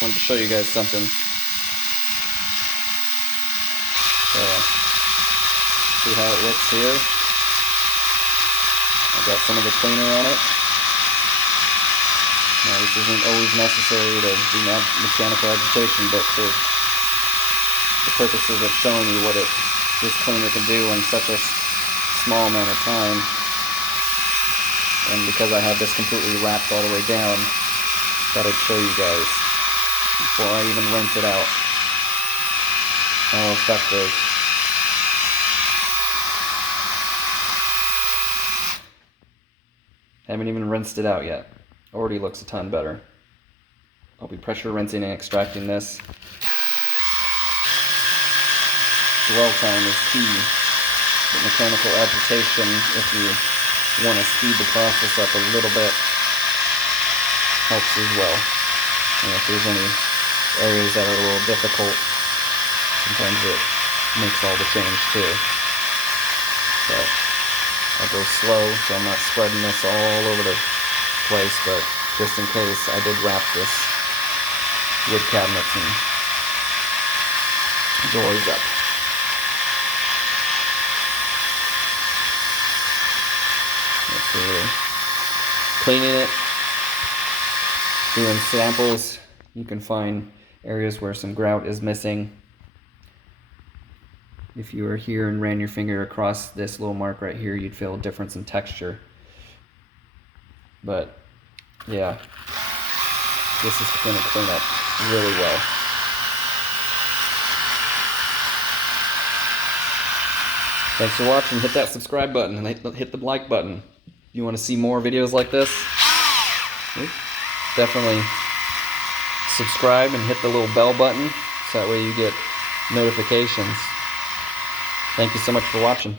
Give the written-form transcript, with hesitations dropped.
wanted to show you guys something. See how it looks here? I've got some of the cleaner on it. Now this isn't always necessary to do mechanical agitation, but for the purposes of showing you what this cleaner can do in such a small amount of time, and because I have this completely wrapped all the way down, thought I'd show you guys before I even rinse it out how effective. Haven't even rinsed it out yet. Already looks a ton better. I'll be pressure rinsing and extracting this. Dwell time is key. But mechanical agitation, if you want to speed the process up a little bit, helps as well. And if there's any areas that are a little difficult, sometimes it makes all the change too. So I'll go slow so I'm not spreading this all over the place, but just in case, I did wrap this wood cabinets and doors up. If you're cleaning it, doing samples, you can find areas where some grout is missing. If you were here and ran your finger across this little mark right here, you'd feel a difference in texture. But yeah, this is going to clean up really well. Thanks for watching. Hit that subscribe button and hit the like button. If you want to see more videos like this, definitely subscribe and hit the little bell button so that way you get notifications. Thank you so much for watching.